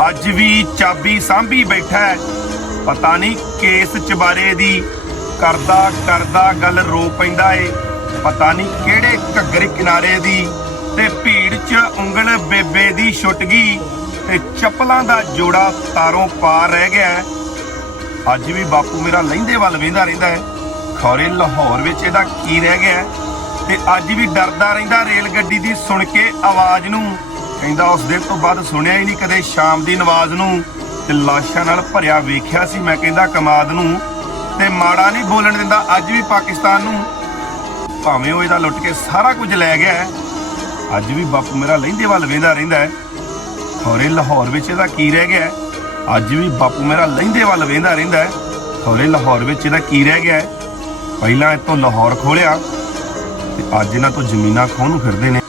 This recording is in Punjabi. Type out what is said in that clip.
ਅੱਜ ਵੀ ਚਾਬੀ ਸਾਂਭੀ ਬੈਠਾ ਹੈ। ਪਤਾ ਨਹੀਂ ਕੇਸ ਚਬਾਰੇ ਦੀ ਕਰਦਾ ਕਰਦਾ ਗੱਲ ਰੋ ਪੈਂਦਾ ਏ। ਪਤਾ ਨਹੀਂ ਕਿਹੜੇ ਘੱਗਰ ਕਿਨਾਰੇ ਦੀ ਤੇ ਭੀੜ 'ਚ ਉਂਗਲ ਬੇਬੇ ਦੀ ਛੁੱਟ ਗਈ ਤੇ ਚੱਪਲਾਂ ਦਾ ਜੋੜਾ ਤਾਰੋਂ ਪਾਰ ਰਹਿ ਗਿਆ। ਅੱਜ ਵੀ ਬਾਪੂ ਮੇਰਾ ਲਹਿੰਦੇ ਵੱਲ ਵੇਂਦਾ ਰਹਿੰਦਾ ਹੈ। ਖੌਰੇ ਲਾਹੌਰ ਵਿੱਚ ਇਹਦਾ ਕੀ ਰਹਿ ਗਿਆ ਤੇ ਅੱਜ ਵੀ ਡਰਦਾ ਰਹਿੰਦਾ ਰੇਲ ਗੱਡੀ ਦੀ ਸੁਣ ਕੇ ਆਵਾਜ਼ ਨੂੰ। ਕਹਿੰਦਾ ਉਸ ਦਿਨ ਤੋਂ ਬਾਅਦ ਸੁਣਿਆ ਹੀ ਨਹੀਂ ਕਦੇ ਸ਼ਾਮ ਦੀ ਨਵਾਜ਼ ਨੂੰ ਤੇ ਲਾਸ਼ਾਂ ਨਾਲ ਭਰਿਆ ਵੇਖਿਆ ਸੀ ਮੈਂ ਕਹਿੰਦਾ ਕਮਾਦ ਨੂੰ ਤੇ ਮਾੜਾ ਨਹੀਂ ਬੋਲਣ ਦਿੰਦਾ ਅੱਜ ਵੀ ਪਾਕਿਸਤਾਨ ਨੂੰ। ਭਾਵੇਂ ਉਹ ਇਹਦਾ ਲੁੱਟ ਕੇ ਸਾਰਾ ਕੁਝ ਲੈ ਗਿਆ, ਅੱਜ ਵੀ ਬਾਪੂ ਮੇਰਾ ਲਹਿੰਦੇ ਵੱਲ ਵੇਂਦਾ ਰਹਿੰਦਾ ਹੈ। ਖੌਰੇ ਲਾਹੌਰ ਵਿੱਚ ਇਹਦਾ ਕੀ ਰਹਿ ਗਿਆ, ਅੱਜ ਵੀ ਬਾਪੂ ਮੇਰਾ ਲਹਿੰਦੇ ਵੱਲ ਵੇਂਦਾ ਰਹਿੰਦਾ ਹੈ। ਖੌਰੇ ਲਾਹੌਰ ਵਿੱਚ ਇਹਦਾ ਕੀ ਰਹਿ ਗਿਆ। ਪਹਿਲਾਂ ਇੱਥੋਂ ਲਾਹੌਰ ਖੋਲਿਆ ਤੇ ਅੱਜ ਇਹਨਾਂ ਤੋਂ ਜ਼ਮੀਨਾਂ ਖੋਹਣ ਨੂੰ ਫਿਰਦੇ ਨੇ।